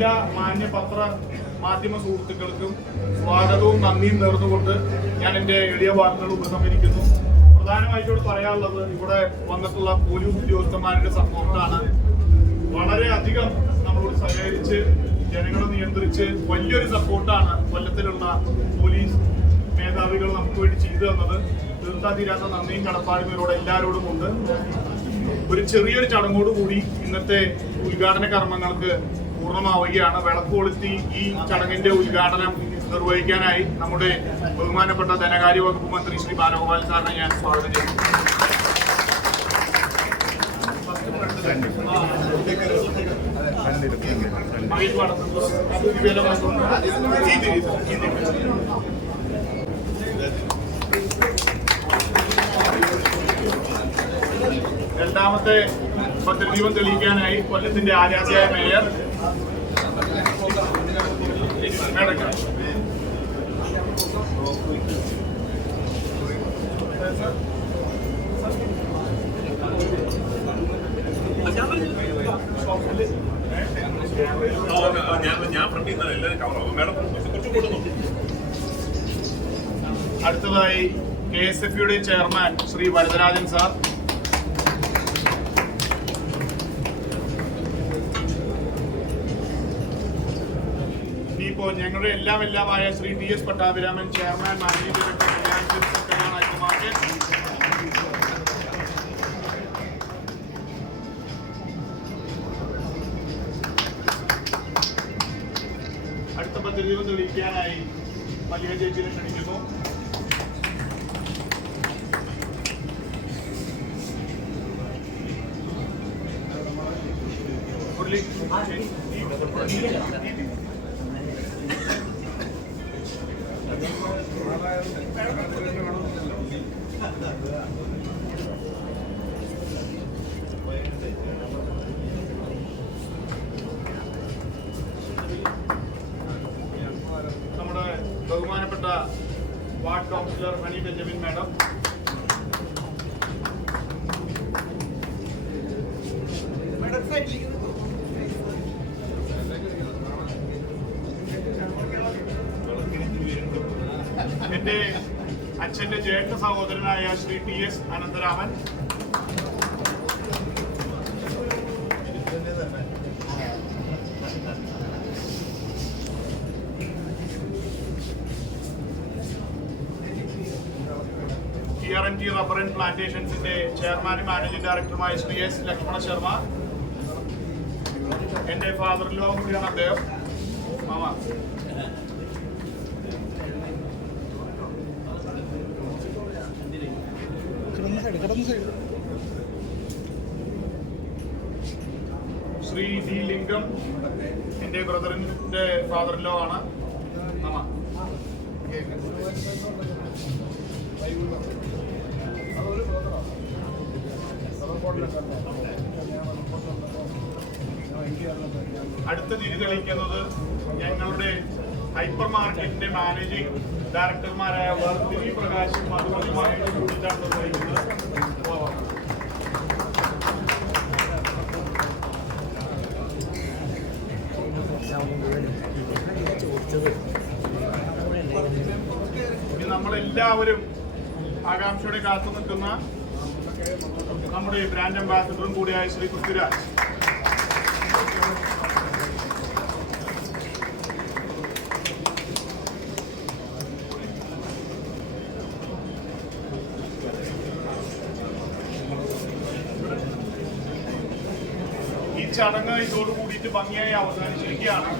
എല്ലാ മാന്യ പത്ര മാധ്യമ സുഹൃത്തുക്കൾക്കും സ്വാഗതവും നന്ദിയും നേർന്നുകൊണ്ട് ഞാൻ എന്റെ എളിയ വാക്കുകൾ ഉപസംഹരിക്കുന്നു. പ്രധാനമായിട്ടോട് പറയാനുള്ളത് ഇവിടെ വന്നിട്ടുള്ള പോലീസ് ഉദ്യോഗസ്ഥന്മാരുടെ സപ്പോർട്ടാണ്. വളരെ അധികം നമ്മളോട് സഹകരിച്ച് ജനങ്ങളെ നിയന്ത്രിച്ച് വലിയൊരു സപ്പോർട്ടാണ് കൊല്ലത്തിലുള്ള പോലീസ് മേധാവികൾ നമുക്ക് വേണ്ടി ചെയ്തു തന്നത്. തീർത്ഥാതിരാത്ത നന്ദിയും കടപ്പാടും ഇവരോട് എല്ലാവരോടും ഉണ്ട്. ഒരു ചെറിയൊരു ചടങ്ങോട് കൂടി ഇന്നത്തെ ഉദ്ഘാടന കർമ്മങ്ങൾക്ക് പൂർണമാവുകയാണ് വിളക്ക് കൊളുത്തി ഈ ചടങ്ങിന്റെ ഉദ്ഘാടനം നിർവഹിക്കാനായി നമ്മുടെ ബഹുമാനപ്പെട്ട ധനകാര്യ വകുപ്പ് മന്ത്രി ശ്രീ ബാലഗോപാൽ സാറിനെ ഞാൻ സ്വാഗതം ചെയ്യുന്നു. രണ്ടാമത്തെ ഭദ്രദീപം തെളിയിക്കാനായി കൊല്ലത്തിന്റെ ആരാധ്യായ മേയർ അടുത്തതായി കെ എസ് എഫ് യുടെ ചെയർമാൻ ശ്രീ വരദരാജൻ സാർ. ഇനിയിപ്പോ ഞങ്ങളുടെ എല്ലാം എല്ലാമായ Shri T S Pattabhiraman chairman managing director Reliance Kalyan hypermarket അടുത്ത പദ്ധതികൾ തെളിയിക്കാനായി മല്ലിക ചേച്ചിനെ ക്ഷണിക്കുന്നു. മുരളി, നമ്മുടെ ബഹുമാനപ്പെട്ട ward councillor Honey Benjamin madam. എന്റെ അച്ഛന്റെ ജ്യേഷ്ഠ സഹോദരനായ Shri T S Anantharaman. T R N T rubber പ്ലാന്റേഷൻസിന്റെ ചെയർമാനും മാനേജിംഗ് ഡയറക്ടറുമായ ശ്രീ എസ് ലക്ഷ്മണ ശർമ്മ. എന്റെ ഫാദർ ലോ കൂടിയാണ് അദ്ദേഹം. മാമ. ശ്രീ ഡി ലിംഗം എന്റെ ബ്രദറിന്റെ ഫാദർ ലോ ആണ്. അടുത്ത തിരി തെളിയിക്കുന്നത് ഞങ്ങളുടെ ഹൈപ്പർ മാർക്കറ്റിന്റെ മാനേജിംഗ് ഡയറക്ടർമാരായ വർദ്ധിനി പ്രകാശും അതുപോലെ നിർവഹിക്കുന്നത്. നമ്മളെല്ലാവരും ആകാംക്ഷയോടെ കാത്തു നിൽക്കുന്ന നമ്മുടെ ബ്രാൻഡ് അംബാസിഡറും കൂടിയായ ശ്രീ പൃഥ്വിരാജ്. ചടങ്ങ് ഇതോട് കൂടിയിട്ട് ഭംഗിയായി അവസാനിച്ചിരിക്കുകയാണ്.